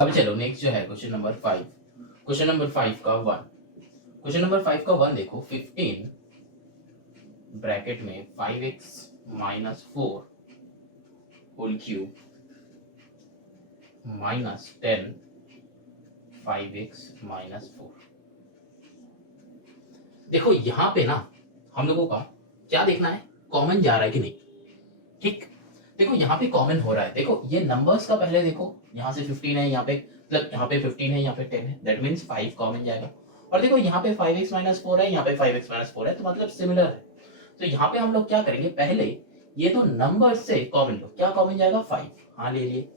अब चलो नेक्स्ट जो है क्वेश्चन नंबर 5। क्वेश्चन नंबर 5 का 1, क्वेश्चन नंबर 5 का 1 देखो, 15 ब्रैकेट में 5x minus 4 whole cube minus 10 5x minus 4। देखो यहां पे ना हम लोगों का क्या देखना है, कॉमन जा रहा है कि नहीं। ठीक, देखो यहाँ पे कॉमन हो रहा है। देखो ये नंबर्स का पहले देखो, यहाँ से 15 है, यहाँ पे मतलब यहाँ पे 15 है, यहाँ पे 10 है, दैट मींस 5 कॉमन जाएगा। और देखो यहाँ पे 5x माइनस 4 है, यहाँ पे 5x माइनस 4 है, तो मतलब सिमिलर है। तो यहाँ पे हम लोग क्या करेंगे, पहले ये तो नंबर से कॉमन लो, क्या कॉमन जाएगा 5, हाँ ले लिए।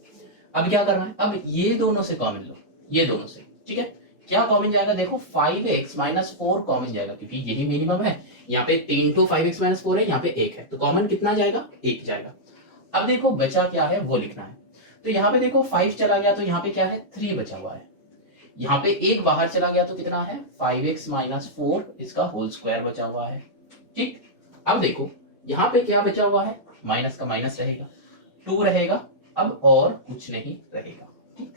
अब क्या करना है, अब ये दोनों से कॉमन लो, ये दोनों से, ठीक है। क्या कॉमन जाएगा, देखो 5x माइनस 4 कॉमन जाएगा, क्योंकि यही मिनिमम है। यहाँ पे 3 तो 5x माइनस 4 है, यहाँ पे 1 है, तो कॉमन कितना जाएगा, 1 जाएगा। अब देखो बचा क्या है वो लिखना है। तो यहाँ पे देखो 5 चला गया, तो यहाँ पे क्या है 3 बचा हुआ है। यहाँ पे 1 बाहर चला गया, तो कितना है 5x माइनस 4 इसका होल स्क्वायर बचा हुआ है। ठीक, अब देखो यहाँ पे क्या बचा हुआ है, माइनस का माइनस रहेगा, 2 रहेगा, अब और कुछ नहीं रहेगा। ठीक,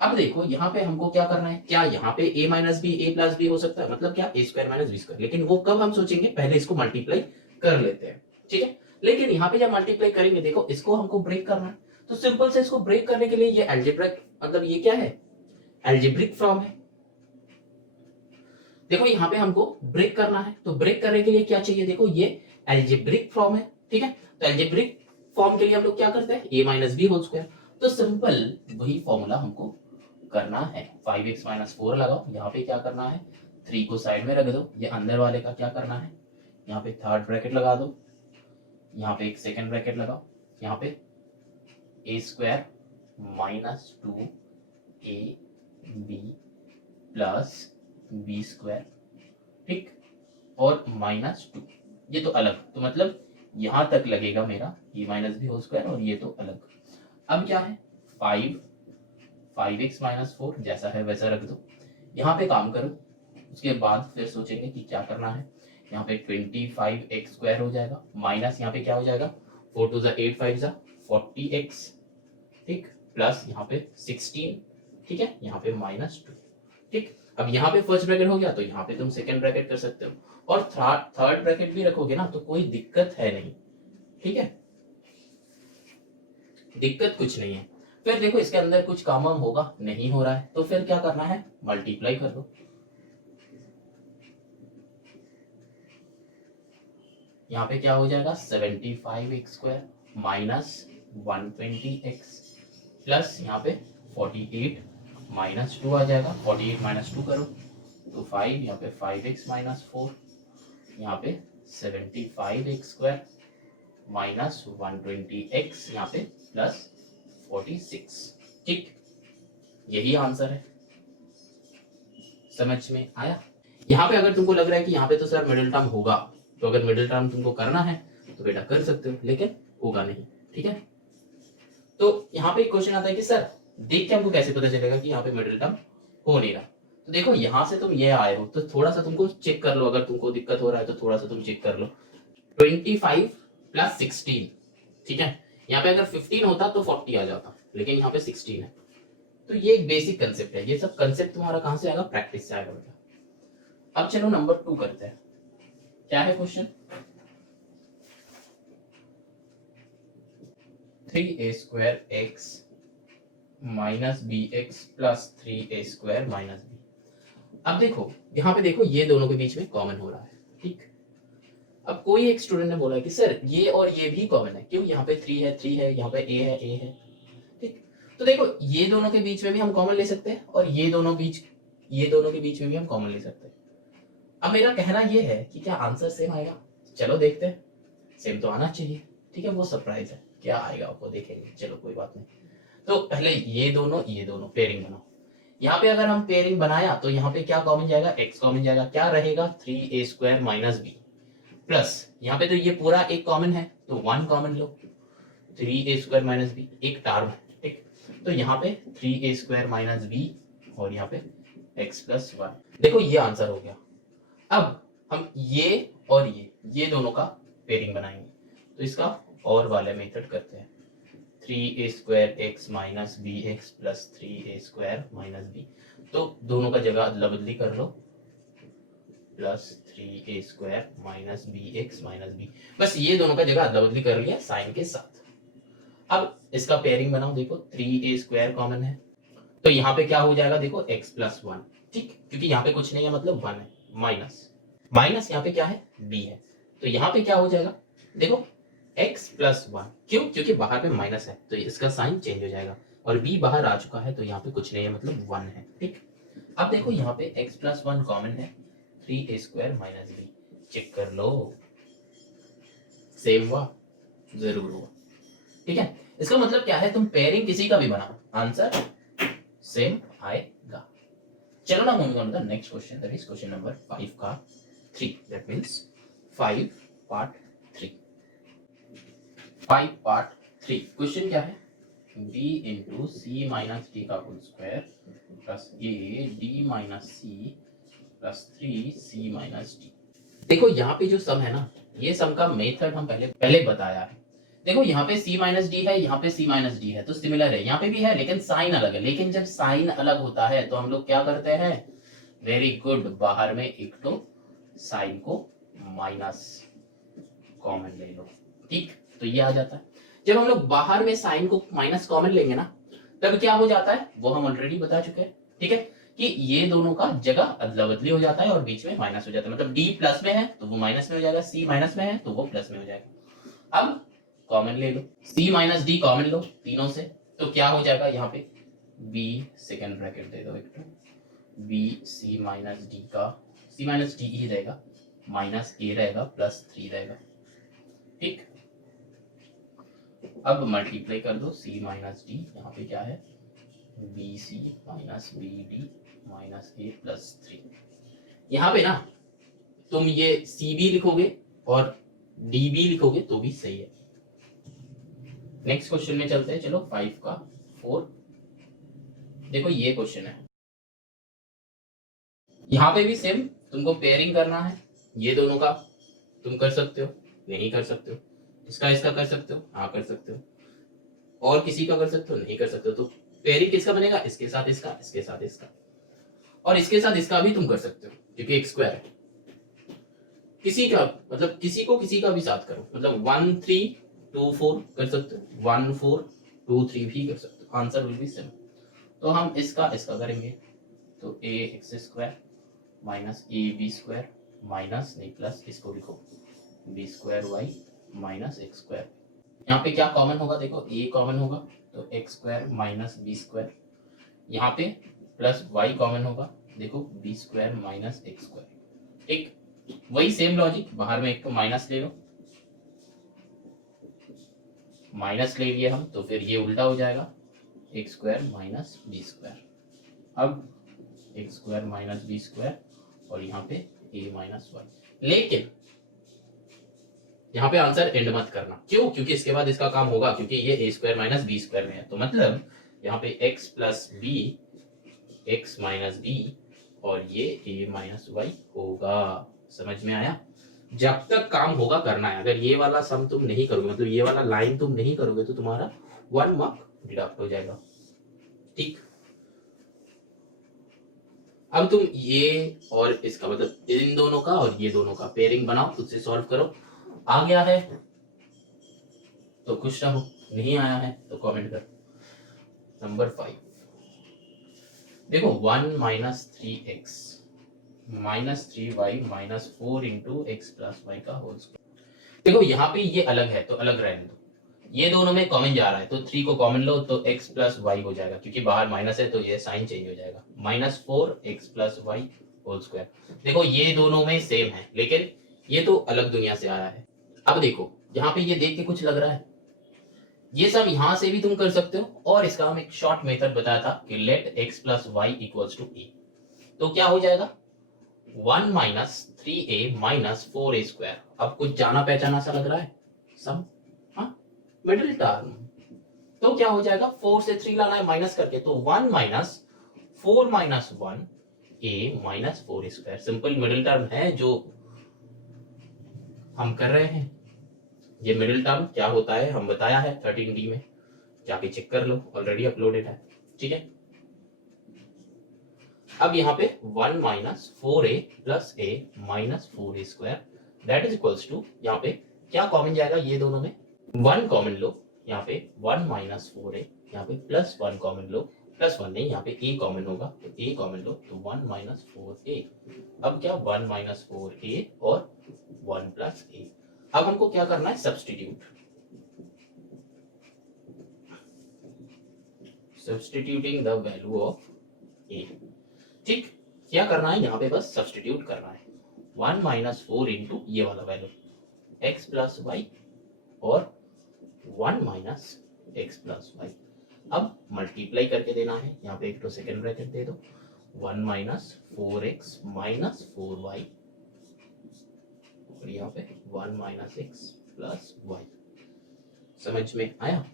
अब देखो यहाँ पे हमको क्या करना है, क्या यहाँ पे a minus b a plus b हो सकता है, मतलब क्या a square minus b square, लेकिन वो कब हम सोचेंगे, पहले इसको मल्टीप्लाई कर लेते हैं। ठीक है, लेकिन यहाँ पे जब मल्टीप्लाई करेंगे, देखो इसको हमको ब्रेक करना है, तो सिंपल से इसको ब्रेक करने के लिए ये अलजेब्रिक, मतलब ये क्या है, अलजेब्रिक फॉर्म है। देखो यहाँ पे हमको ब्रेक करना है, तो ब्रेक करने के लिए क्या चाहिए, देखो ये अलजेब्रिक फॉर्म है। ठीक है, तो अलजेब्रिक फॉर्म के लिए हम लोग क्या करते हैं, a minus b whole square. तो सिंपल वही फॉर्मूला हमको करना है, 5x माइनस 4 लगाओ, यहाँ पे क्या करना है 3 को साइड में रख दो, ये अंदर वाले का क्या करना है, यहाँ पे थर्ड ब्रैकेट लगा दो, यहाँ पे एक सेकेंड ब्रैकेट लगाओ, यहाँ पे a square minus 2ab plus b square, ठीक, और माइनस 2, ये तो अलग, तो मतलब यहां तक लगेगा मेरा ये माइनस बी होल स्क्वायर, और ये तो अलग। अब क्या है 5x माइनस 4 जैसा है वैसा रख दो, यहाँ पे काम करो, उसके बाद फिर सोचेंगे कि क्या करना है। यहाँ पे 25x स्क्वायर हो जाएगा, माइनस यहाँ पे क्या हो जाएगा 4 टू ज़ा 8 5 ज़ा 40x, ठीक, प्लस यहाँ पे 16, ठीक है, यहाँ पे माइनस 2। ठीक, अब यहाँ पे फर्स्ट ब्रैकेट हो गया, तो यहाँ पे तुम सेकंड ब्रैकेट कर सकते हो, और थर्ड ब्रैकेट भी रखोगे ना, तो कोई दिक्कत है नहीं। ठीक है, दिक्कत कुछ नहीं है। फिर देखो इसके अंदर कुछ काम होगा, नहीं हो रहा है, तो फिर क्या करना है, मल्टीप्लाई कर दो। यहाँ पे क्या हो जाएगा 75x square minus 120x plus यहाँ पे 48 माइनस 2 आ जाएगा, 48 माइनस 2 करो तो 5, यहाँ पे 5x माइनस 4, यहाँ पे 75x स्क्वायर माइनस 120x यहाँ पे प्लस 46। ठीक, यही आंसर है, समझ में आया। यहाँ पे अगर तुमको लग रहा है कि यहाँ पे तो सर मिडिल टर्म होगा, तो अगर मिडिल टर्म तुमको करना है तो बेटा कर सकते हो, लेकिन होगा नहीं। ठीक है, तो यहाँ पे एक क्वेश्चन आता है कि सर देख के हमको कैसे पता चलेगा कि यहाँ पे मिडिल टर्म हो नहीं रहा। तो देखो यहाँ से तुम ये आए हो, तो थोड़ा सा तुमको चेक कर लो, अगर तुमको दिक्कत हो रहा है तो थोड़ा सा तुम चेक कर लो। 25 प्लस 16, ठीक है, यहाँ पे अगर 15 होता तो 40 आ जाता, लेकिन यहाँ पे 16 है। तो ये एक बेसिक कंसेप्ट है, ये सब कंसेप्ट तुम्हारा कहाँ से आएगा, प्रैक्टिस से आएगा बेटा। अब चलो नंबर 2 करते हैं। क्या है question, 3a square x minus b x plus 3a square minus b. अब देखो यहाँ पे देखो ये दोनों के बीच में कॉमन हो रहा है। ठीक, अब कोई एक स्टूडेंट ने बोला कि सर ये और ये भी कॉमन है, क्यों, यहाँ पे 3 है, यहाँ पे a है। ठीक, तो देखो ये दोनों के बीच में भी हम कॉमन ले सकते हैं, और ये दोनों के बीच में भी हम कॉमन ले सकते हैं। अब मेरा कहना ये है कि क्या आंसर सेम आएगा, चलो देखते हैं, सेम तो आना चाहिए। ठीक है, वो सरप्राइज है, क्या आएगा वो देखेंगे। चलो कोई बात नहीं। तो पहले ये दोनों पेयरिंग बनाओ। यहाँ पे अगर हम पेयरिंग बनाया तो यहाँ पे क्या कॉमन जाएगा, x कॉमन जाएगा, क्या रहेगा 3a² माइनस बी, प्लस यहाँ पे तो ये पूरा एक कॉमन है तो 1 कॉमन लो, 3a² माइनस बी एक टर्म है। ठीक, तो यहाँ पे 3a² माइनस बी और यहाँ पे x प्लस 1। देखो ये आंसर हो गया। अब हम ये और ये दोनों का पेयरिंग बनाएंगे, तो इसका और वाले मेथड करते हैं। 3a² x minus b x plus 3a² minus b, तो दोनों का जगह अदला बदली कर लो, plus 3a² minus b x minus b. बस ये दोनों का जगह अदला बदली कर लिया साइन के साथ। अब इसका पेयरिंग बनाओ, देखो 3a² कॉमन है तो यहाँ पे क्या हो जाएगा, देखो x प्लस 1। ठीक, क्योंकि यहाँ पे कुछ नहीं है मतलब 1 है, माइनस यहाँ पे क्या है b है, तो यहाँ पे क्या हो जाएगा, देखो x प्लस 1। क्यों, क्योंकि बाहर पे माइनस है तो इसका साइन चेंज हो जाएगा, और b बाहर आ चुका है तो यहाँ पे कुछ नहीं है मतलब 1 है। ठीक, अब देखो यहाँ पे x प्लस 1 कॉमन है, 3a² माइनस बी, चेक कर लो सेम हुआ, जरूर हुआ। ठीक है, इसका मतलब क्या है, तुम पेयरिंग किसी का भी बनाओ आंसर सेम आएगा। चलो ना moving on to the next question, that is question number 5 का 3, that means 5 part 3। 5 part 3 question क्या है, b into c minus d का whole square plus a d minus c plus 3c minus d. देखो यहाँ पे जो सम है ना, ये सम का मेथड हम पहले बताया है। देखो यहाँ पे c माइनस डी है, यहाँ पे c माइनस डी है, तो सिमिलर है, यहाँ पे भी है लेकिन साइन अलग है। लेकिन जब साइन अलग होता है तो हम लोग क्या करते हैं, वेरी गुड, बाहर में एक तो साइन को माइनस कॉमन ले लो। ठीक, तो ये आ जाता है। जब हम लोग बाहर में साइन को माइनस कॉमन लेंगे ना, तब क्या हो जाता है वो हम ऑलरेडी बता चुके हैं। ठीक है, कि ये दोनों का जगह अदला बदली हो जाता है और बीच में माइनस हो जाता है, मतलब d प्लस में है तो वो माइनस में हो जाएगा, c माइनस में है तो वो प्लस में हो जाएगा। अब कॉमन ले लो, c माइनस डी कॉमन लो तीनों से, तो क्या हो जाएगा, यहाँ पे b सेकेंड ब्रैकेट दे दो एक तो, b c माइनस डी का c माइनस डी ही रहेगा, माइनस a रहेगा प्लस 3 रहेगा। ठीक, अब मल्टीप्लाई कर दो c माइनस डी, यहाँ पे क्या है b c minus b d minus a plus 3। यहाँ पे ना तुम ये सी बी लिखोगे और डी बी लिखोगे तो भी सही है। नेक्स्ट क्वेश्चन में चलते हैं, चलो 5 का 4। देखो ये क्वेश्चन है, यहाँ पे भी सेम तुमको पेयरिंग करना है। ये दोनों का तुम कर सकते हो, नहीं कर सकते हो, इसका कर सकते हो, हाँ कर सकते हो, और किसी का कर सकते हो, नहीं कर सकते हो। तो पेयरिंग किसका बनेगा, इसके साथ इसका, इसके साथ इसका, और इसके साथ इसका भी तुम कर सकते हो क्योंकि एक स्क्वायर है। किसी का मतलब किसी को किसी का भी साथ करो, मतलब 1 3 2 4 कर सकते हो, 1 4 2 3 भी कर सकते हो, आंसर विल बी सेम। तो हम इसका करेंगे, तो a x square minus a b square minus नहीं प्लस, इसको लिखो b square y minus x square. यहाँ पे क्या कॉमन होगा, देखो a कॉमन होगा तो x square minus b square, यहाँ पे प्लस y कॉमन होगा, देखो b square minus x square. ठीक, वही सेम लॉजिक, बाहर में एक तो माइनस ले लो, माइनस ले लिए हम तो फिर ये उल्टा हो जाएगा, x square minus b square. अब x square minus b square और यहाँ पे a माइनस वाई। लेकिन यहाँ पे आंसर एंड मत करना, क्यों, क्योंकि इसके बाद इसका काम होगा, क्योंकि ये a square minus b square में है, तो मतलब यहाँ पे x plus b x minus b और ये a माइनस वाई होगा। समझ में आया, जब तक काम होगा करना है। अगर ये वाला सम तुम नहीं करोगे, मतलब ये वाला लाइन तुम नहीं करोगे तो तुम्हारा 1 मार्क डिडक्ट हो जाएगा। ठीक, अब तुम ये और इसका मतलब इन दोनों का और ये दोनों का पेयरिंग बनाओ, खुद से सॉल्व करो। आ गया है तो खुश रहो, नहीं आया है तो कमेंट करो। नंबर 5 देखो, 1 minus 3x minus 3y minus 4 into x plus y का होल स्क्वायर। देखो यहाँ पे ये अलग है तो अलग रहने दो, ये दोनों में कॉमन जा रहा है तो 3 को कॉमन लो तो x प्लस वाई हो जाएगा, क्योंकि बाहर माइनस है तो ये साइन चेंज हो जाएगा, minus 4 x plus y whole square. देखो ये दोनों में सेम है, लेकिन ये तो अलग दुनिया से आया है। अब देखो यहाँ पे ये देख के कुछ लग रहा है, ये सब यहां से भी तुम कर सकते हो, और इसका हम एक शॉर्ट मेथड बताया था कि let x plus y equals to a. तो क्या हो जाएगा 1 minus 3a minus 4a square. अब कुछ जाना पहचाना सा लग रहा है सब, हाँ मिडिल टर्म। तो क्या हो जाएगा 4 से 3 लाना है माइनस करके, तो 1 minus 4 minus 1 a minus 4 square. Simple middle term है जो हम कर रहे हैं। ये मिडिल टर्म क्या होता है हम बताया है 13D में, जाके चेक कर लो, ऑलरेडी अपलोडेड है। ठीक है, अब यहाँ पे 1 minus 4a plus a minus 4a square that is equals to, यहाँ पे क्या कॉमन जाएगा ये दोनों में 1 कॉमन लो, यहाँ पे 1 माइनस 4a, यहाँ पे प्लस 1 कॉमन लो, प्लस 1 नहीं, यहाँ पे a कॉमन होगा तो a कॉमन लो, तो 1 माइनस 4a। अब क्या 1 माइनस 4a और 1 प्लस a। अब हमको क्या करना है substituting the value of a। ठीक, क्या करना है यहाँ पे बस सब्स्टिट्यूट करना है 1 माइनस 4 इंटू ये वाला वैल्यू x प्लस वाई और 1 माइनस x प्लस वाई। अब मल्टीप्लाई करके देना है, यहाँ पे एक तो सेकेंड ब्रैकेट दे दो 1 माइनस 4x माइनस 4y और यहाँ पे 1 माइनस x प्लस वाई। समझ में आया?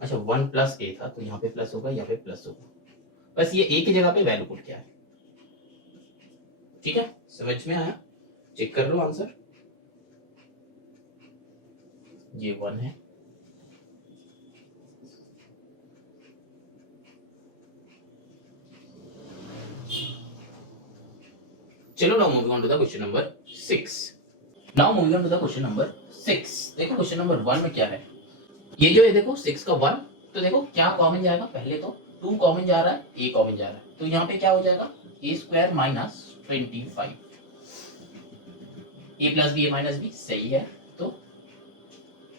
अच्छा 1 प्लस a था तो यहाँ पे प्लस होगा, यहाँ पे प्लस होगा, बस ये a की जगह पे वैल्यू पुट किया है। ठीक है, समझ में आया? चेक कर लो आंसर, ये 1 है। चलो now moving on to the question number 6। Now moving on to the question number 6। देखो क्वेश्चन नंबर 1 में क्या है, ये जो है देखो 6 का 1, तो देखो क्या कॉमन जाएगा, पहले तो 2 कॉमन जा रहा है, a कॉमन जा रहा है, तो यहाँ पे क्या हो जाएगा a square minus 25, a plus b a minus b सही है, तो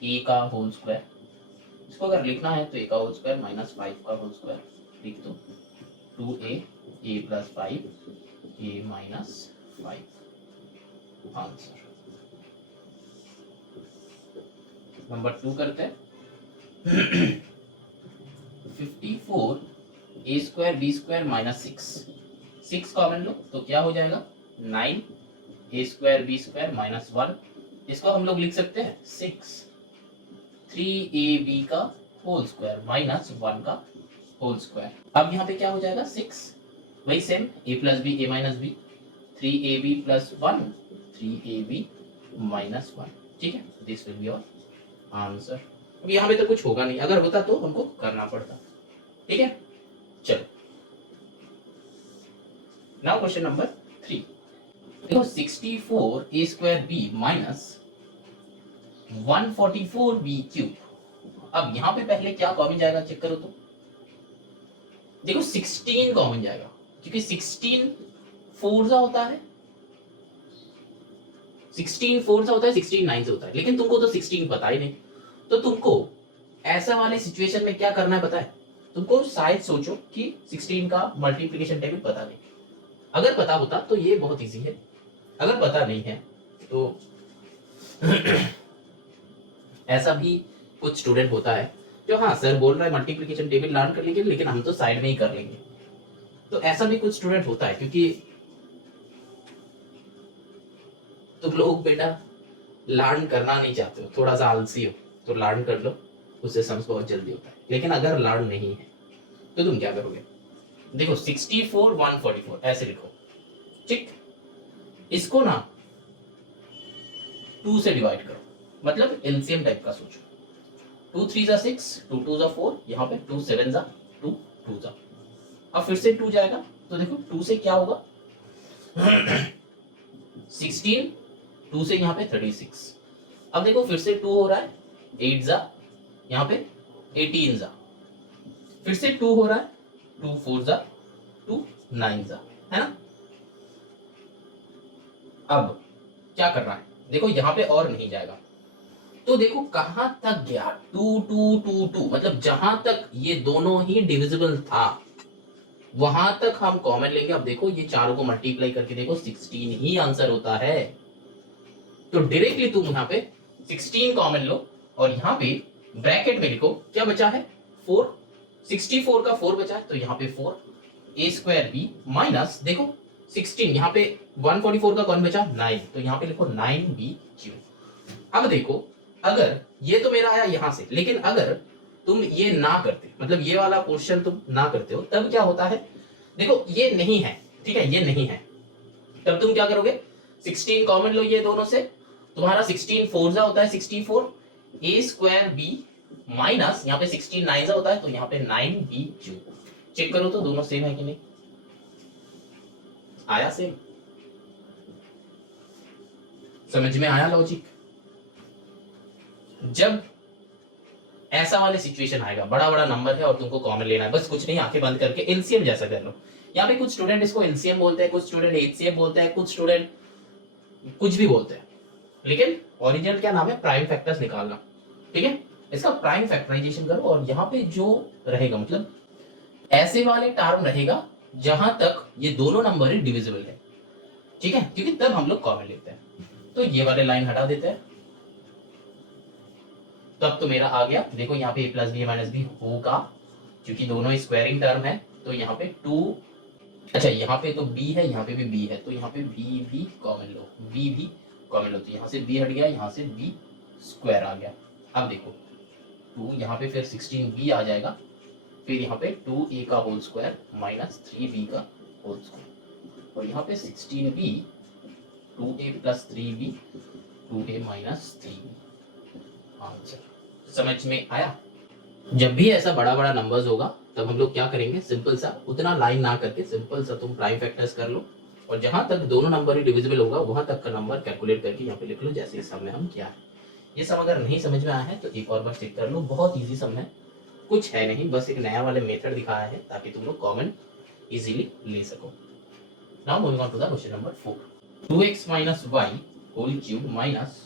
a का होल स्क्वायर, इसको अगर लिखना है तो a का होल स्क्वायर माइनस 5 का होल स्क्वायर लिख दो, 2a a plus 5 a minus 5 answer. Number 2 करते हैं 54 a square b square minus 6 common लो तो क्या हो जाएगा 9 a square b square minus 1, इसको हम लोग लिख सकते हैं 6 3ab का होल स्क्वायर माइनस 1 का होल स्क्वायर। अब यहाँ पे क्या हो जाएगा 6, वही same a plus b a minus b, 3ab plus 1 3ab minus 1। ठीक है, this will be your answer. अब यहाँ पे तो कुछ होगा नहीं, अगर होता तो हमको करना पड़ता। ठीक है, चलो नाउ क्वेश्चन नंबर 3। देखो 64 a स्क्वायर b माइनस 144 b क्यूब। अब यहाँ पे पहले क्या कॉमन जाएगा चेक करो तो, देखो 16 कॉमन जाएगा, क्योंकि 16 4 होता है, 16 4 होता है, 16 9 से होता है, लेकिन तुमको तो 16 पता ही नहीं, तो तुमको ऐसा वाले सिचुएशन में क्या करना है पता है, तुमको शायद सोचो कि 16 का मल्टीप्लिकेशन टेबल पता नहीं, अगर पता होता तो ये बहुत इजी है, अगर पता नहीं है तो ऐसा भी कुछ स्टूडेंट होता है जो हाँ सर बोल रहा है मल्टीप्लिकेशन टेबल लर्न कर लेंगे, लेकिन हम तो साइड में ही कर लेंगे, तो ऐसा भी कुछ स्टूडेंट होता है, क्योंकि तुम लोग बेटा लर्न करना नहीं चाहते हो, थोड़ा सा आलसी हो, तो लर्न कर लो, उससे सम्स बहुत जल्दी होता है। लेकिन अगर लर्न नहीं है तो तुम क्या करोगे, देखो 64 144 ऐसे लिखो, ठीक, इसको ना 2 से डिवाइड करो, मतलब एलसीएम टाइप का सोचो, 2 3 जा 6, 2 2 जा 4, यहाँ पे 2 7 जा 2 2 जा, अब फिर से 2 जाएगा, तो देखो 2 से क्या होगा 16, 2 से यहाँ पे 36, अब देखो फिर से 2 हो रहा है, 8 जा, यहाँ पे 18 जा, फिर से 2 हो रहा है, 2 4 जा 2 9 जा, है ना। अब क्या करना है, देखो यहाँ पे और नहीं जाएगा, तो देखो कहां तक गया 2 2 2 2, मतलब जहां तक ये दोनों ही डिविजिबल था वहां तक हम कॉमन लेंगे। अब देखो ये चारों को मल्टीप्लाई करके देखो 16 ही आंसर होता है, तो डायरेक्टली तुम यहाँ पे 16 कॉमन लो और यहाँ पे ब्रैकेट में लिखो क्या बचा है 4, 64 का 4 बचा है तो यहाँ पे 4 a स्क्वायर b माइनस देखो 16 यहाँ पे 144 का कौन बचा 9 तो यहाँ पे लिखो 9b3। अब देखो अगर ये तो मेरा आया यहाँ से, लेकिन अगर तुम ये ना करते मतलब ये वाला क्वेश्चन तुम ना करते हो तब क्या होता है, देखो ये नहीं है, ठीक है ये नहीं है, तब तुम क्या करोगे 16 कॉमन लो ये दोनों से, तुम्हारा 16 फोर होता है 64 a स्क्वायर b माइनस यहाँ पे 16 नाइन होता है तो यहाँ पे 9b3। चेक करो तो दोनों सेम है कि नहीं, आया सेम, समझ में आया लॉजिक। जब ऐसा वाले सिचुएशन आएगा बड़ा बड़ा नंबर है और तुमको कॉमन लेना है, बस कुछ नहीं आंखें बंद करके एलसीएम जैसा कर लो। यहाँ पे कुछ स्टूडेंट इसको एलसीएम बोलते हैं, कुछ स्टूडेंट एचसीएफ बोलते हैं, कुछ स्टूडेंट कुछ भी बोलते हैं, लेकिन ओरिजिनल क्या नाम है प्राइम फैक्टर्स निकालना, ठीक है। इसका प्राइम फैक्टराइजेशन करो और यहाँ पे जो रहेगा मतलब ऐसे वाले टर्म रहेगा जहां तक ये दोनों नंबर ही डिविजिबल है, ठीक है, क्योंकि तब हम लोग कॉमन लेते हैं। तो ये वाले लाइन हटा देते हैं, तो अब तो मेरा आ गया, देखो यहाँ पे a plus b minus b होगा क्योंकि दोनों स्क्वायरिंग टर्म है, तो यहाँ पे 2, अच्छा यहाँ पे तो b है यहाँ पे भी b है तो यहाँ पे b भी कॉमन लो, b भी कॉमन लो, तो यहाँ से b हट गया, यहाँ से b स्क्वायर आ गया। अब देखो 2 यहाँ पे फिर 16b आ जाएगा, फिर यहाँ पे 2a का होल स्क्वायर माइनस 3b का होल स्क्वायर, और यहाँ पे 16b 2a plus 3b 2a minus 3b answer. समझ में आया। जब भी ऐसा बड़ा बड़ा नंबर्स होगा तब हम लोग क्या करेंगे, सिंपल सा उतना लाइन ना करके सिंपल सा तुम प्राइम फैक्टर्स कर लो और जहां तक दोनों नंबर ही डिविजिबल होगा वहां तक का नंबर कैलकुलेट करके यहाँ पे लिख लो, जैसे इस सम में हम क्या है। ये सम अगर नहीं समझ में आया है तो एक और बार चेक कर लो, बहुत ईजी सम है, कुछ है नहीं, बस एक नया वाले मेथड दिखाया है ताकि तुम लोग कॉमन इजीली ले सको। Now moving on to the question number 4, 2x minus y whole cube minus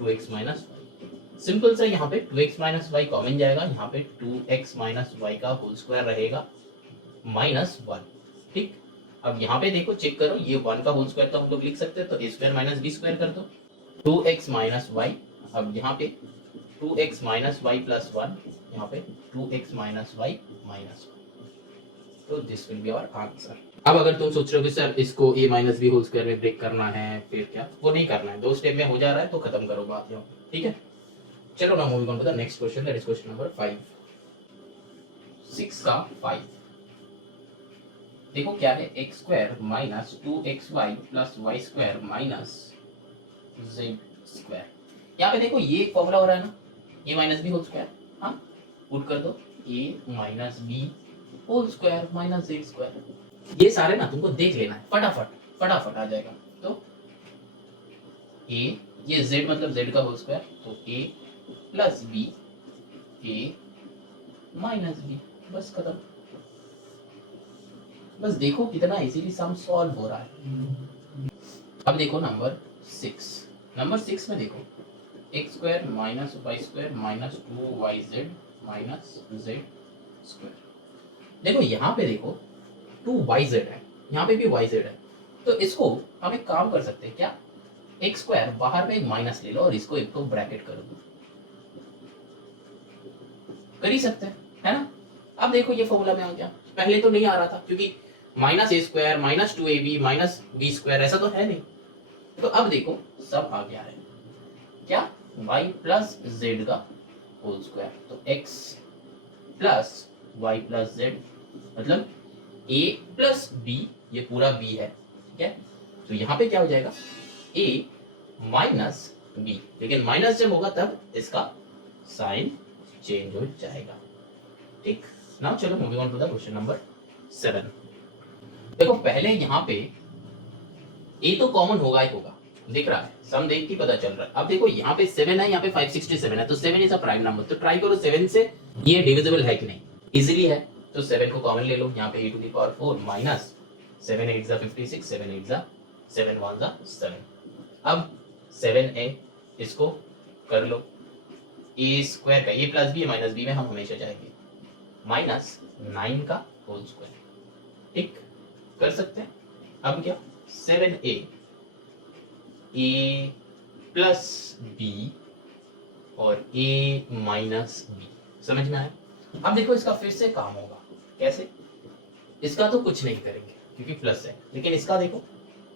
2x minus y. Simple सा यहाँ पे 2x माइनस वाई कॉमन जाएगा, यहाँ पे 2x माइनस वाई का होल स्क्वायर रहेगा माइनस 1, ठीक। अब यहाँ पे देखो चेक करो, ये 1 का होल स्क्वायर तो हम लोग लिख सकते हैं, तो a square minus b square कर दो 2x माइनस वाई। अब यहाँ पे 2x माइनस वाई प्लस 1, यहाँ पे 2x माइनस वाई माइनस 1, तो this will be our answer. अब अगर तुम सोच रहे हो कि सर इसको a minus b whole square में ब्रेक करना है, फिर क्या, वो नहीं करना है, 2 स्टेप में हो जा रहा है तो खत्म करो बात यहाँ, ठीक है। चलो ना moving on to the next question, that is question number 5, 6 का 5। देखो क्या है, x square minus 2xy plus y square minus z square. यहाँ पे देखो ये एक फॉर्मूला हो रहा है ना, a minus b whole square, हाँ पुट कर दो a minus b whole square minus z square. ये सारे ना तुमको देख लेना है, फटाफट फटाफट आ जाएगा। तो a, ये z मतलब z का होल स्क्वायर, तो a plus b a minus b, बस खत्म। बस देखो कितना इजीली सम सॉल्व हो रहा है। अब देखो नंबर 6 में देखो x square minus y square minus 2yz minus z square. देखो यहाँ पे देखो 2yz है, यहाँ पे भी yz है, तो इसको हम एक काम कर सकते हैं क्या, एक्स स्क्वायर बाहर में एक माइनस ले लो और इसको एक तो ब्रैकेट कर दो, कर ही सकते हैं, है ना। अब देखो ये फॉर्मूला में आ गया, पहले तो नहीं आ रहा था क्योंकि minus a square minus 2ab minus b square ऐसा तो है नहीं, तो अब देखो सब आ गया है, क्या y प्लस जेड का होल स्क्वायर, तो x plus y plus z मतलब a प्लस b, ये पूरा b है, ठीक है। तो यहाँ पे क्या हो जाएगा a माइनस b, लेकिन माइनस जब होगा तब इसका साइन चेंज हो जाएगा, ठीक। नाउ चलो moving on to the question number 7। देखो पहले यहाँ पे a तो कॉमन होगा ही होगा, दिख रहा है, सम देख के पता चल रहा है। अब देखो यहाँ पे 7 है, यहाँ पे 567 है, तो 7 इज अ प्राइम नंबर, तो ट्राई करो 7 से ये डिविजिबल है कि नहीं, इजीली है, तो 7 को कॉमन ले लो, यहाँ पे a टू द पावर 4 माइनस 7 8 56 7 8 7 1 7। अब 7a इसको कर लो, a स्क्वायर का a plus b minus b में हम हमेशा जाएंगे, माइनस 9 का होल स्क्वायर, ठीक कर सकते हैं। अब क्या 7a a प्लस बी और ए माइनस बी। समझ में आया? अब देखो इसका फिर से काम होगा। कैसे? इसका तो कुछ नहीं करेंगे क्योंकि प्लस है, लेकिन इसका देखो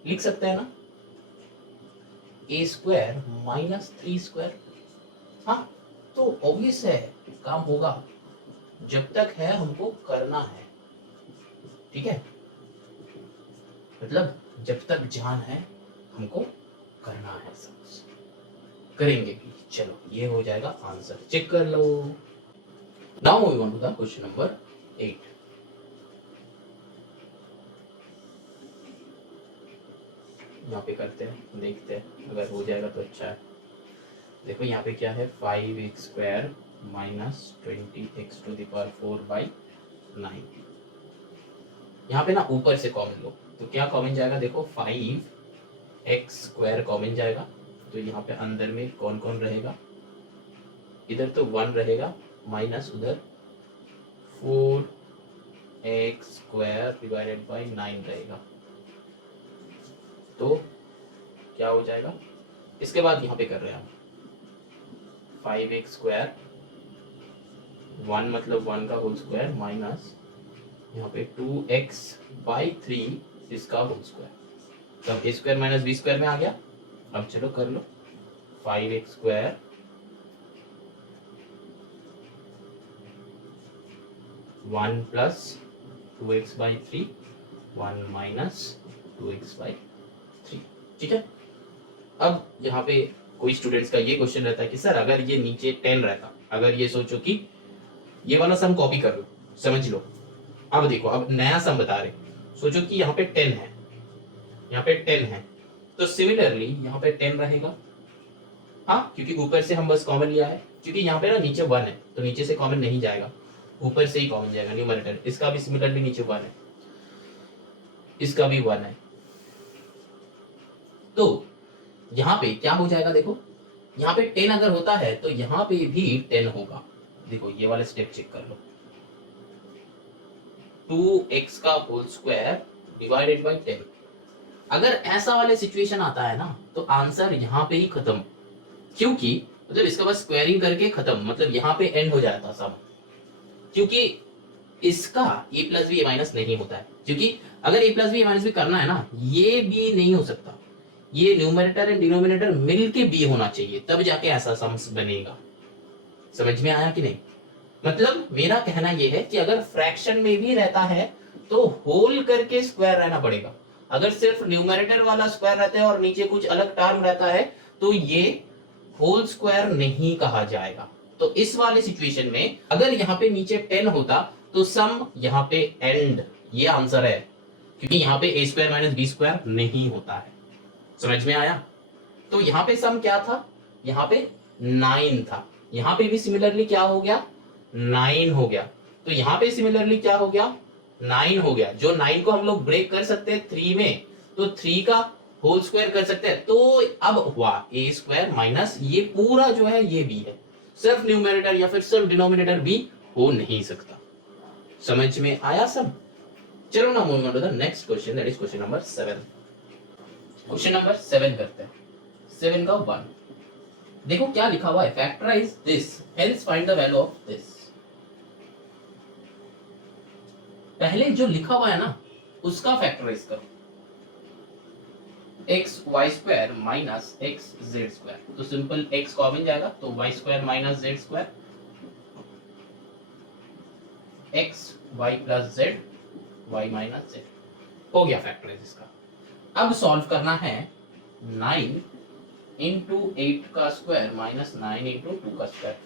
लिख सकते हैं ना, ए स्क्वायर माइनस 3 स्क्वायर। हाँ, तो ऑब्वियस है काम होगा, जब तक है हमको करना है। ठीक है, मतलब जब तक जान है हमको करना है, सब करेंगे भी। चलो ये हो जाएगा आंसर, चेक कर लो। Now moving on to the question number 8। यहाँ पे करते हैं, देखते हैं अगर हो जाएगा तो अच्छा है। देखो यहाँ पे क्या है, 5x square minus 20x to the power 4/9। यहाँ पे ना ऊपर से कॉमन लो तो क्या कॉमन जाएगा, देखो 5x स्क्वायर कॉमन जाएगा, तो यहाँ पे अंदर में कौन कौन रहेगा, इधर तो 1 रहेगा, माइनस उधर 4x स्क्वायर डिवाइडेड बाई 9 रहेगा। तो क्या हो जाएगा, इसके बाद यहाँ पे कर रहे हैं हम 5x स्क्वायर, 1 मतलब 1 का होल स्क्वायर, माइनस यहाँ पे 2x/3 इसका होल स्क्वायर। तो अब a square minus b square में आ गया। अब चलो कर लो, 5x square 1 plus 2x/3, 1 minus 2x/3। ठीक है, अब यहाँ पे कोई स्टूडेंट्स का ये क्वेश्चन रहता है कि सर अगर ये नीचे 10 रहता, अगर ये सोचो कि ये वाला सम कॉपी कर लो, समझ लो। अब देखो, अब नया सम बता रहे, सोचो कि यहाँ पे 10 है, यहाँ पे 10 है, तो सिमिलरली यहाँ पे 10 रहेगा। हाँ, क्योंकि ऊपर से हम बस कॉमन लिया है, क्योंकि यहाँ पे ना नीचे 1 है तो नीचे से कॉमन नहीं जाएगा, ऊपर से ही कॉमन जाएगा न्यूमरेटर। इसका भी सिमिलरली नीचे 1 है, इसका भी 1 है, तो यहाँ पे क्या हो जाएगा, देखो यहाँ पे 10 अगर होता है तो यहाँ पे भी 10 होगा। देखो ये वाला स्टेप चेक कर लो, 2x का होल स्क्वायर डिवाइडेड बाई 10। अगर ऐसा वाले सिचुएशन आता है ना तो आंसर यहाँ पे ही खत्म, क्योंकि मतलब इसका बस स्क्वायरिंग करके खत्म, मतलब यहाँ पे एंड हो जाता सब, क्योंकि इसका a plus b a minus नहीं होता है। क्योंकि अगर a plus b a minus भी करना है ना, ये भी नहीं हो सकता, ये न्यूमरेटर एंड डिनोमिनेटर मिलके b होना चाहिए, तब जाके ऐसा सम्स बनेगा। समझ में आया कि नहीं? मतलब मेरा कहना यह है कि अगर फ्रैक्शन में भी रहता है तो होल करके स्क्वायर रहना पड़ेगा। अगर सिर्फ न्यूमरेटर वाला स्क्वायर रहता है और नीचे कुछ अलग टर्म रहता है तो ये होल स्क्वायर नहीं कहा जाएगा। तो इस वाले सिचुएशन में अगर यहाँ पे नीचे 10 होता तो सम यहाँ पे एंड, ये आंसर है, क्योंकि यहाँ पे a square minus b square नहीं होता है। समझ में आया? तो यहाँ पे सम क्या था, यहाँ पे 9 था, यहाँ पे भी सिमिलरली क्या हो गया, 9 हो गया। तो यहाँ पे सिमिलरली क्या हो गया, 9 हो गया। जो 9 को हम लोग ब्रेक कर सकते हैं 3 में, तो 3 का होल स्क्वायर कर सकते हैं। तो अब हुआ a स्क्वायर माइनस ये पूरा जो है ये b है, सिर्फ न्यूमरेटर या फिर सिर्फ डिनोमिनेटर b हो नहीं सकता। समझ में आया सब? चलो ना moving on to the next question, that is question number 7। Question number 7 करते हैं। 7 का 1 देखो क्या लिखा हुआ है, factorise this hence find the value of this. पहले जो लिखा हुआ है ना उसका फैक्टराइज करो, x y square minus x z square. तो सिंपल एक्स कॉमन जाएगा तो y square minus z square, x y plus z y minus z हो गया फैक्टराइज इसका। अब सॉल्व करना है 9 इंटू 8 का स्क्वायर माइनस 9 इंटू 2 का स्क्वायर।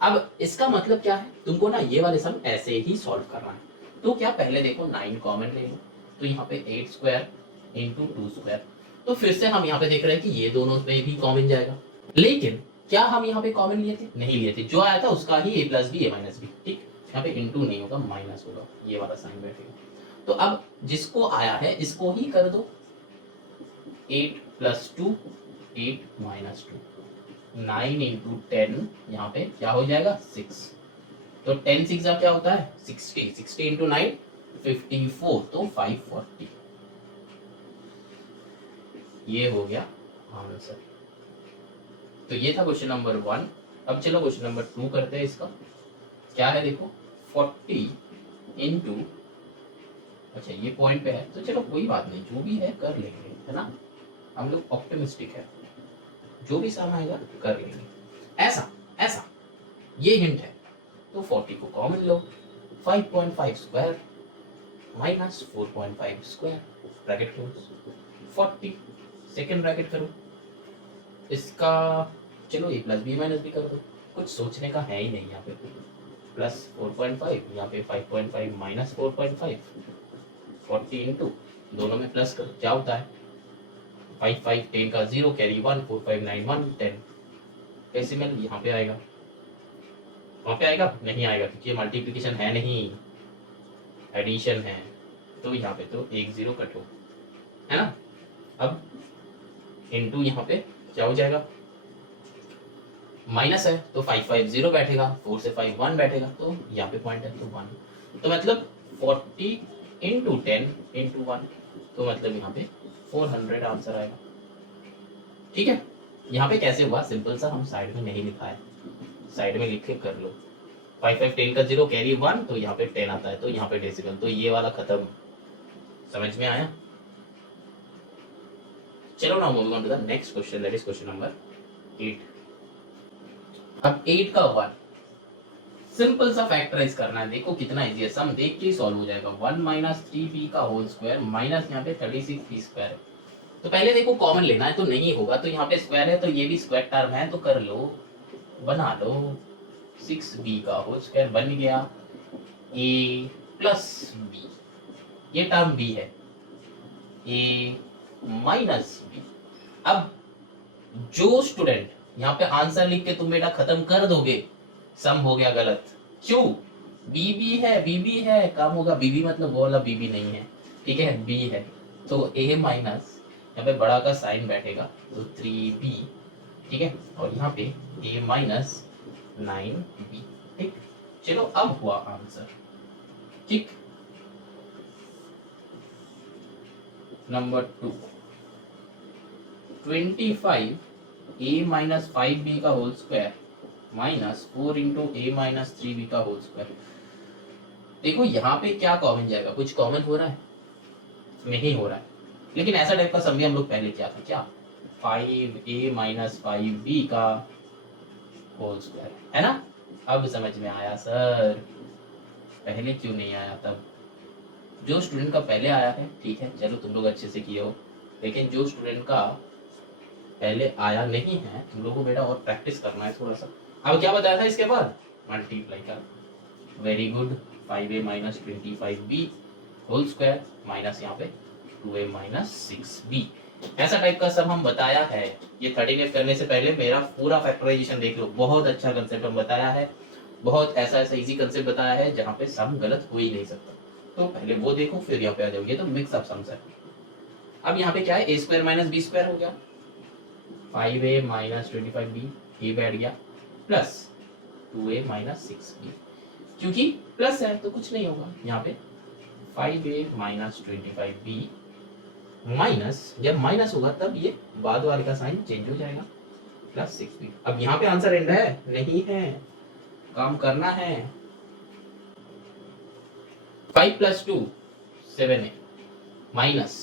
अब इसका मतलब क्या है, तुमको ना ये वाले सम ऐसे ही सॉल्व करना है। तो क्या, पहले देखो 9 कॉमन ले लो, तो यहाँ पे 8 स्क्वायर इंटू 2 स्क्वायर। तो फिर से हम यहाँ पे देख रहे हैं कि ये दोनों में भी कॉमन जाएगा, लेकिन क्या हम यहाँ पे कॉमन लिए थे? नहीं लिए थे। जो आया था उसका ही a plus b a minus b. ठीक, यहाँ पे इंटू नहीं होगा, माइनस होगा, ये वाला साइन बैठेगा। तो अब जिसको आया है इसको ही कर दो, 8 प्लस 2 8 माइनस 2, 9 इंटू 10 यहाँ पे क्या हो जाएगा 6। तो 10 6 क्या होता है 60, 60 इंटू 9 54, तो 540। ये हो गया आंसर। तो ये था क्वेश्चन नंबर 1। अब चलो क्वेश्चन नंबर 2 करते हैं। इसका क्या है देखो, 40 इंटू, अच्छा ये पॉइंट पे है तो चलो कोई बात नहीं, जो भी है कर लेंगे, है ना, हम लोग ऑप्टिमिस्टिक है, जो भी सम आएगा कर लेंगे। ऐसा ऐसा ये हिंट है। तो 40 को कॉमन लो, 5.5 square minus 4.5 square, bracket close, 40 second bracket करो, इसका चलो ए प्लस बी माइनस बी कर दो, कुछ सोचने का है ही नहीं यहाँ पे। प्लस 4.5, यहाँ पे 5.5 माइनस 4.5, 40 इंटू, दोनों में प्लस करो, क्या होता है 5 5 10 का 0 कैरी 1, 4 5 9 1 10, डेसिमल यहाँ पे आएगा, वहाँ पे आएगा नहीं आएगा क्योंकि ये मल्टीप्लिकेशन है नहीं, एडिशन है, तो यहाँ पे तो 1 0 कट हो, है ना। अब इंटू यहाँ पे क्या हो जाएगा, माइनस है तो 5 5 0 बैठेगा, 4 से 5 1 बैठेगा, तो यहाँ पे पॉइंट है तो 1, तो मतलब 40 इंटू 10 इंटू 1, तो मतलब यहाँ पे 400 आंसर आएगा। ठीक है, यहाँ पे कैसे हुआ, सिंपल सा, हम साइड में नहीं लिखा है, साइड में लिख के कर लो। 5 5 10 का 0 कैरी 1, तो यहाँ पे 10 आता है, तो यहाँ पे डेसिमल, तो ये वाला खत्म। समझ में आया। चलो now moving on to the next question, that is question number 8। अब 8 का 1 सिंपल सा फैक्टराइज करना है, देखो कितना इजी है, सम देख के ही सॉल्व हो जाएगा। 1 माइनस 3b का होल स्क्वायर माइनस यहाँ पे 36b स्क्वायर, तो पहले देखो कॉमन लेना है तो नहीं होगा, तो यहाँ पे स्क्वायर है तो ये भी स्क्वायर टर्म है, तो कर लो, बना लो, 6b का होल स्क्वायर बन गया, a प्लस b, ये टर्म b है, a माइनस b। अब जो स्टूडेंट यहाँ पे आंसर लिख के तुम बेटा खत्म कर दोगे, सम हो गया गलत, क्यों, बीबी है, बीबी है, काम होगा, बीबी मतलब वो वाला बीबी नहीं है, ठीक है, बी है, तो a माइनस, यहाँ पे बड़ा का साइन बैठेगा तो 3b, ठीक है, और यहाँ पे a माइनस 9b, ठीक। चलो अब हुआ आंसर, ठीक। नंबर 2, 25 a माइनस 5b का whole square minus 4 into a minus 3b का होल स्क्वायर। देखो यहाँ पे क्या कॉमन जाएगा, कुछ कॉमन हो रहा है, नहीं हो रहा है, लेकिन ऐसा टाइप का सम भी हम लोग पहले किया था, क्या 5a माइनस 5b का होल स्क्वायर, है ना। अब समझ में आया सर, पहले क्यों नहीं आया तब, जो स्टूडेंट का पहले आया है ठीक है, चलो तुम लोग अच्छे से किए हो, लेकिन जो स्टूडेंट का पहले आया नहीं है, तुम लोगों को बेटा और प्रैक्टिस करना है थोड़ा सा। अब क्या बताया था इसके बाद, मल्टीप्लाई कर, very good, 5a minus 25b whole square minus यहाँ पे 2a माइनस 6b, ऐसा टाइप का सब हम बताया है। ये 13f करने से पहले मेरा पूरा फैक्टराइजेशन देख लो, बहुत अच्छा कंसेप्ट हम बताया है, बहुत ऐसा ऐसा इजी कंसेप्ट बताया है जहाँ पे सम गलत हो ही नहीं सकता, तो पहले वो देखो फिर यहाँ पे आ जाओगे, तो मिक्स अप सम्स है। अब यहाँ पे क्या है, a square minus b square हो गया, 5a माइनस 25b, ये बैठ गया, प्लस 2a माइनस 6b, क्योंकि प्लस है तो कुछ नहीं होगा, यहाँ पे 5a माइनस 25b माइनस, जब माइनस होगा तब ये बाद वाले का साइन चेंज हो जाएगा, प्लस 6b। अब यहाँ पे आंसर एंड है नहीं है, काम करना है, 5 प्लस 2 7a माइनस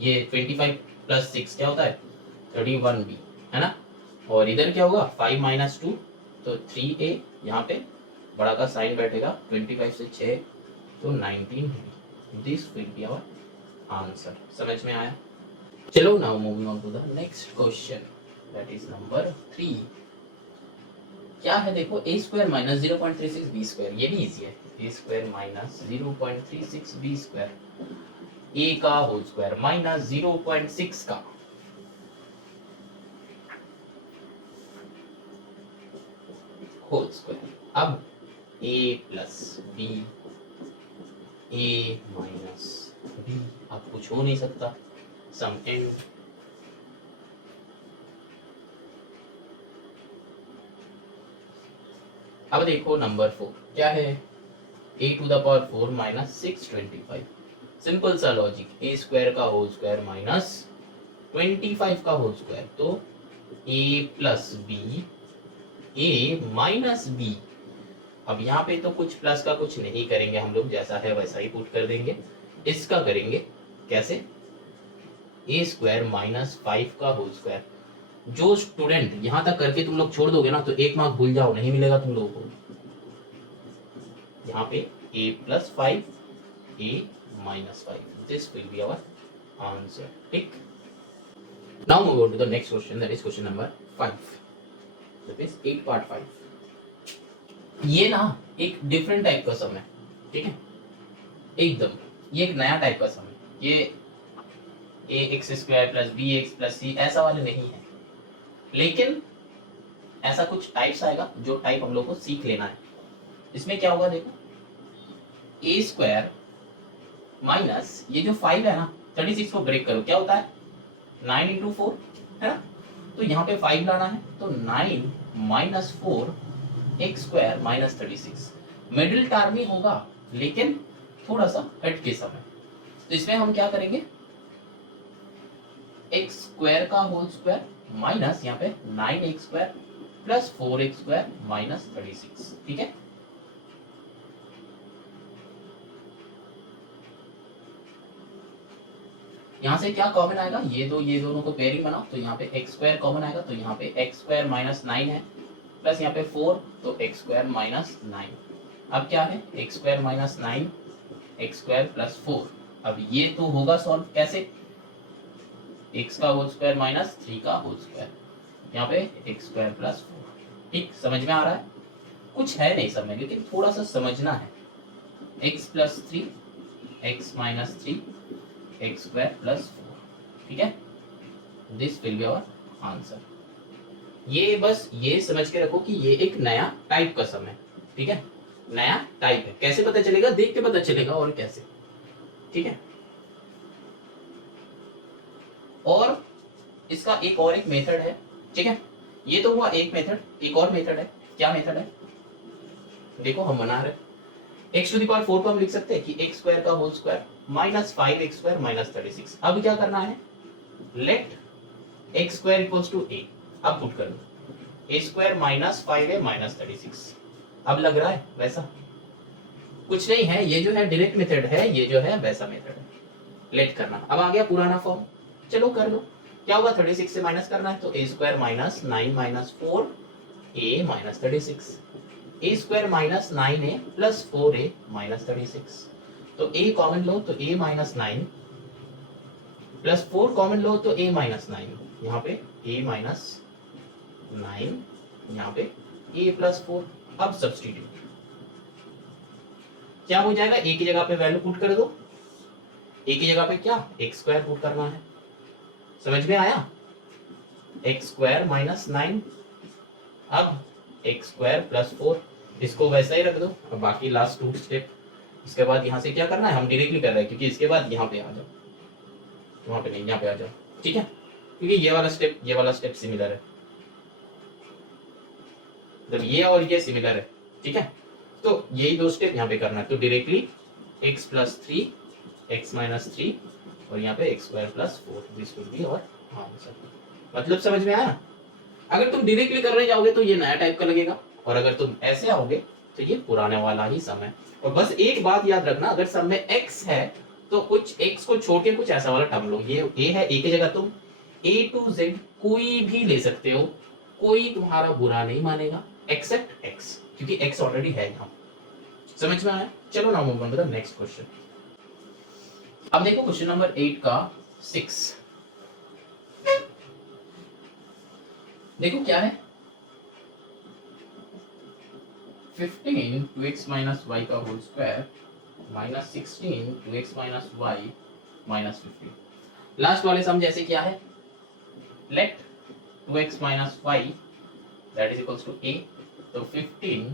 ये 25 प्लस 6 क्या होता है 31b, है ना, और इधर क्या होगा 5 माइनस 2 तो 3a, यहाँ पे बड़ा का साइन बैठेगा, 25 से 6 तो 19, this will be our answer. समझ में आया। चलो now moving on to the next question, that is number 3। क्या है देखो, a square minus 0.36 b square, ये भी इजी है, a square minus 0.36 b square, a का होल स्क्वायर माइनस 0.6 का होल स्क्वायर। अब a plus b, a minus b, अब कुछ हो नहीं सकता, सम एंड। अब देखो नंबर 4 क्या है, a to the power 4 minus 625, simple सा लॉजिक, a स्क्वायर का होल स्क्वायर माइनस 25 का होल स्क्वायर, तो a plus b, a minus b. अब यहाँ पे तो कुछ प्लस का कुछ नहीं करेंगे हम लोग, जैसा है वैसा ही पुट कर देंगे। इसका करेंगे कैसे, ए स्क्वायर माइनस 5 का होल स्क्वायर। जो स्टूडेंट यहाँ तक करके तुम लोग छोड़ दोगे ना तो एक मार्क भूल जाओ, नहीं मिलेगा तुम लोगों को। यहाँ पे a plus 5, a minus 5, this will be our answer. ठीक, now move on to the next question, that is question number 5, that is 8 part 5। ये ना एक डिफरेंट टाइप का सम है, ठीक है, एकदम ये एक नया टाइप का सम है। ये a x square plus b x plus c ऐसा वाले नहीं है, लेकिन ऐसा कुछ टाइप्स आएगा जो टाइप हम लोग को सीख लेना है। इसमें क्या होगा देखो, ए स्क्वायर माइनस ये जो 5 है ना, 36 को ब्रेक करो, क्या होता है 9 इंटू 4 है ना, तो यहाँ पे 5 लाना है, तो 9 minus 4 x square minus 36 middle term ही होगा, लेकिन थोड़ा सा हट के समय। तो इसमें हम क्या करेंगे, एक्स स्क्वायर का होल स्क्वायर माइनस यहाँ पे 9 x square plus 4 x square minus 36, ठीक है। यहाँ से क्या कॉमन आएगा, ये दोनों को पेयरिंग बनाओ, तो यहाँ पे एक्स स्क्वायर कॉमन आएगा, तो यहाँ पे एक्स स्क्वायर माइनस 9 है प्लस यहाँ पे 4, तो एक्स स्क्वायर माइनस 9। अब क्या है, x square minus 9 x square plus 4। अब ये तो होगा सॉल्व कैसे, एक्स का होल स्क्वायर माइनस 3 का होल स्क्वायर, यहाँ पे एक्स स्क्वायर प्लस 4। ठीक, समझ में आ रहा है, कुछ है नहीं सब में, लेकिन थोड़ा सा समझना है। X plus 3 x minus 3 x square plus 4, ठीक है, this will be our answer. ये बस ये समझ के रखो कि ये एक नया टाइप का सम है, ठीक है, नया टाइप है। कैसे पता चलेगा, देख के पता चलेगा, और कैसे, ठीक है। और इसका एक और एक मेथड है, ठीक है, ये तो हुआ एक मेथड, एक और मेथड है। क्या मेथड है, देखो हम बना रहे एक्स टू द पावर 4 को हम लिख सकते हैं कि एक्स स्क्वायर का whole square minus 5 x square minus 36। अब क्या करना है, let x square equals to a, अब पुट कर दो ए स्क्वायर माइनस 5 माइनस 36। अब लग रहा है वैसा कुछ नहीं है, ये जो है डायरेक्ट मेथड है, ये जो है वैसा मेथड है, लेट करना। अब आ गया पुराना फॉर्म, चलो कर लो। क्या होगा, 36 से माइनस करना है, तो a square minus 9 minus 4 a minus 36, a square minus 9a plus 4a minus 36। तो a कॉमन लो तो a माइनस 9 प्लस 4 कॉमन लो तो a माइनस 9, यहाँ पे a माइनस 9, यहाँ पे a प्लस 4। अब सब्स्टिट्यूट क्या हो जाएगा, a की जगह पे वैल्यू पुट कर दो, a की जगह पे क्या एक्स स्क्वायर पुट करना है, समझ में आया, एक्स स्क्वायर माइनस 9, अब एक्स स्क्वायर प्लस 4, इसको वैसा ही रख दो। अब बाकी लास्ट 2 स्टेप, इसके बाद यहाँ से क्या करना है, हम डायरेक्टली कर रहे हैं क्योंकि इसके बाद यहाँ पे आ जाओ, वहां पे नहीं, यहाँ पे आ जाओ, ठीक है, क्योंकि ये वाला स्टेप सिमिलर है, जब ये और ये सिमिलर है, ठीक है, तो यही 2 स्टेप यहाँ पे करना है। तो directly x plus 3 x minus 3 और यहाँ पे x square plus 4, this will be our answer. मतलब समझ में आया। अगर तुम डायरेक्टली करने जाओगे तो ये नया टाइप का लगेगा, और अगर तुम ऐसे आओगे तो ये पुराने वाला ही सम है। और बस एक बात याद रखना, अगर सम में x है तो कुछ x को छोड़ के कुछ ऐसा वाला टर्म लो। ये a है, a की जगह तुम a to z कोई भी ले सकते हो, कोई तुम्हारा बुरा नहीं मानेगा एक्सेप्ट x, क्योंकि x ऑलरेडी है यहाँ। समझ में आया। चलो now move on to the next question. अब देखो क्वेश्चन नंबर 8 का 6, देखो क्या है, 15 2x माइनस y का whole square minus 16 2x minus y minus 15। Last वाले सम जैसे क्या है, let 2x minus y that is equals to a, तो 15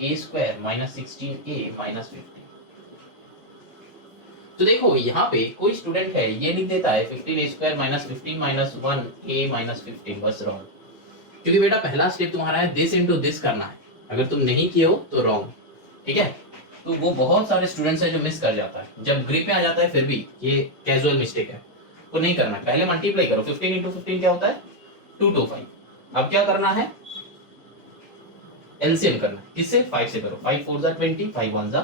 a square minus 16a minus 15। तो देखो यहाँ पे कोई स्टूडेंट है ये लिख देता है 15a square minus 15 minus 1a minus 15, बस रॉन्ग, क्योंकि बेटा पहला स्टेप तुम्हारा है दिस इनटू दिस करना है, अगर तुम नहीं किए हो तो रॉन्ग, ठीक है। तो वो बहुत सारे स्टूडेंट्स हैं जो मिस कर जाता है, जब ग्रिप में आ जाता है फिर भी ये कैजुअल मिस्टेक है, वो नहीं करना है। पहले मल्टीप्लाई करो, 15 इंटू 15 क्या होता है 225। अब क्या करना है, एलसीएम करना है, किससे, 5 से करो, 5 4 जा 20, 5 1 जा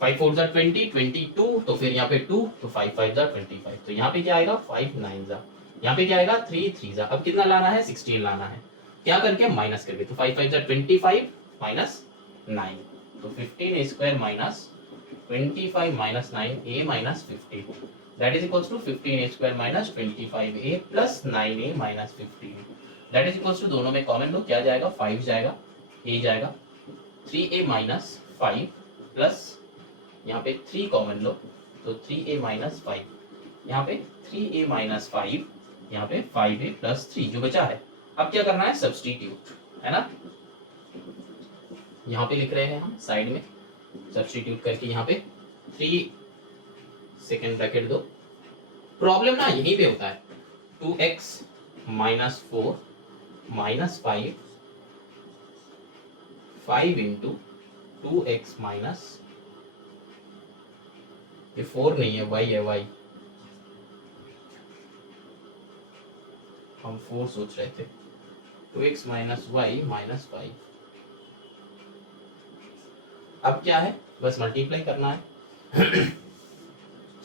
5 4 जा 20, 22, तो फिर यहाँ पे 2, तो 5 5 जा 25, तो यहाँ पे क्या आएगा 5 9 जा, यहाँ पे क्या आएगा 3 3 जा। अब कितना लाना है, 16 लाना है, क्या करके, माइनस करके, तो 5 5 जा 25 माइनस 9, तो 15 square minus 25 minus 9 a minus 50, that is equals to 15 square minus 25 a plus 9 a minus 15, that is equals to, दोनों में कॉमन लो, क्या जाएगा 5 जाएगा, a जाएगा, 3a माइनस 5 प्लस यहाँ पे 3 कॉमन लो, तो 3a माइनस 5, यहाँ पे 3a माइनस 5, यहाँ पे 5a प्लस 3 जो बचा है। अब क्या करना है, सब्स्टिट्यूट, है ना, यहाँ पे लिख रहे हैं हम साइड में, सब्स्टिट्यूट करके यहाँ पे 3 सेकेंड ब्रैकेट दो। प्रॉब्लम ना यहीं पे होता है, 2x minus 4 minus 5 5 into 2x minus, ये 4 नहीं है, y है, y, हम 4 सोच रहे थे, 2x माइनस वाई माइनस 5। अब क्या है, बस मल्टीप्लाई करना है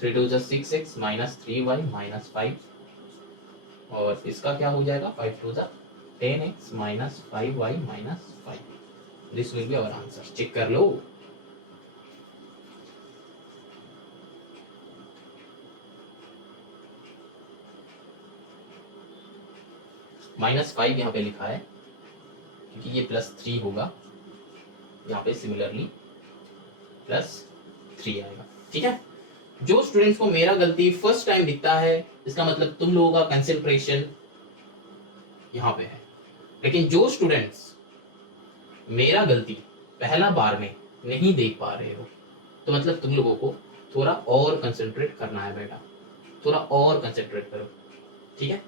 3 2 जा 6x माइनस 3y माइनस 5, और इसका क्या हो जाएगा, 5 2 जा 10x minus 5y minus 5, this will be our answer, check कर लो। -5 यहाँ पे लिखा है क्योंकि ये +3 होगा, यहाँ पे सिमिलरली +3 आएगा, ठीक है। जो स्टूडेंट्स को मेरा गलती फर्स्ट टाइम दिखता है, इसका मतलब तुम लोगों का कंसंट्रेशन यहाँ पे है, लेकिन जो स्टूडेंट्स मेरा गलती पहला बार में नहीं देख पा रहे हो, तो मतलब तुम लोगों को थोड़ा और कंसंट्रेट करना है बेटा, थोड़ा और कंसंट्रेट करो, ठीक है,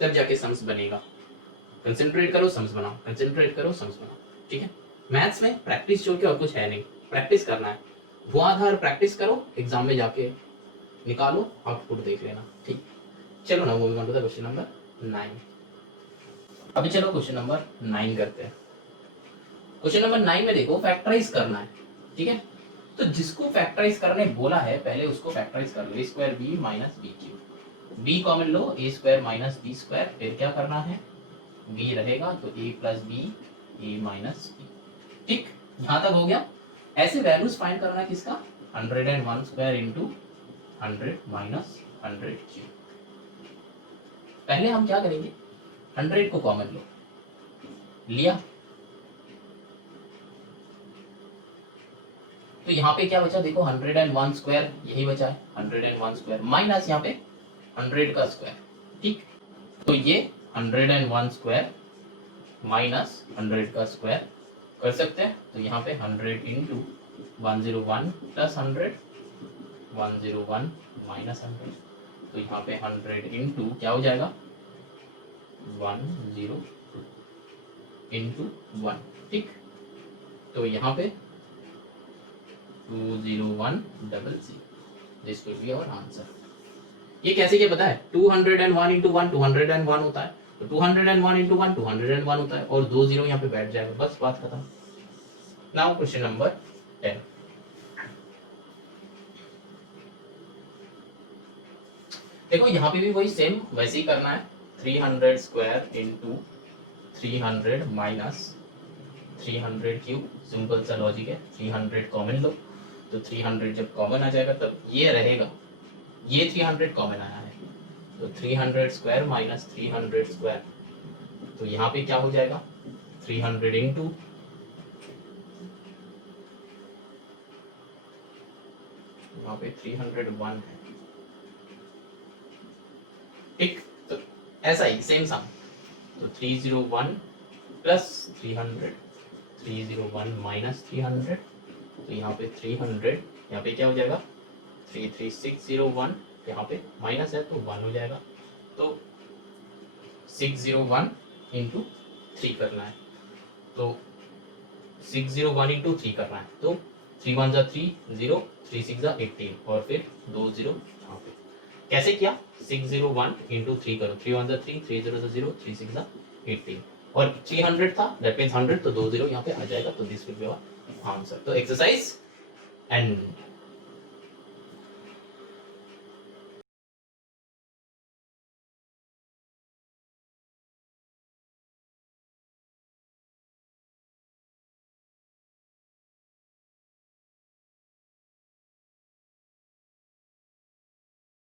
तब जाके सम्स बनेगा। कंसंट्रेट करो, सम्स बनाओ, कंसंट्रेट करो, सम्स बनाओ, ठीक है। मैथ्स में प्रैक्टिस छोड़ के और कुछ है नहीं, प्रैक्टिस करना है, धुआंधार प्रैक्टिस करो, एग्जाम में जाके निकालो, आउटपुट देख लेना, ठीक। चलो ना, moving on to the question number 9। अभी चलो क्वेश्चन नंबर 9 करते हैं। क्वेश्चन नंबर 9 में देखो, फैक्टराइज करना है, ठीक है। तो जिसको फैक्टराइज करने बोला है, पहले उसको फैक्टराइज कर लो, a स्क्वायर b minus b cube, b common लो, a square minus b square, फिर क्या करना है, b रहेगा तो a plus b, a minus b, ठीक, यहां तक हो गया। ऐसे वैल्यूज फाइंड करना है किसका, 101 स्क्वायर इंटू 100 माइनस 100 क्यूब। पहले हम क्या करेंगे, 100 को कॉमन लो, लिया, तो यहाँ पे क्या बचा, देखो 101 स्क्वायर यही बचा है, 101 स्क्वायर माइनस यहाँ पे 100 का स्क्वायर, ठीक, तो ये 101 स्क्वायर माइनस 100 का स्क्वायर कर सकते हैं, तो यहाँ पे 100 इंटू 101 प्लस 100, 101 माइनस 100, तो यहाँ पे 100 इंटू क्या हो जाएगा, 102 इंटू 1, ठीक, तो यहाँ पे 20100, this will be our answer. ये कैसे क्या पता है, 201 इंटू 1 201 होता है, तो 201 इंटू 1 201 होता है, और 2 0 यहाँ पे बैठ जाएगा, बस बात खत्म। Now question number 10। देखो यहाँ पे भी वही सेम वैसे ही करना है, 300 square into 300 minus 300 cube, simple सा लॉजिक है, 300 कॉमन लो, तो 300 जब कॉमन आ जाएगा तब ये रहेगा, ये 300 कॉमन आया है, तो 300 स्क्वायर माइनस 300 स्क्वायर, तो यहाँ पे क्या हो जाएगा, 300 इंटू, यहाँ पे 301 है, ठीक, तो ऐसा ही सेम सम, तो 301 प्लस 300, 301 माइनस 300, तो यहाँ पे 300, यहाँ पे क्या हो जाएगा, 33601, यहाँ पे माइनस है तो 1 हो जाएगा, तो 601 इंटू 3 करना है, तो 601 इंटू 3 करना है, तो 3 1 जा 3 0, 3 6 जा 18, और फिर 2 0 यहाँ पे कैसे किया 601 इंटू 3 करो 3 1 3 3 0 0 3 6 18 और 300 था दैट मींस 100 तो 2 0 यहाँ पे आ जाएगा तो this will be our answer. तो एक्सरसाइज एंड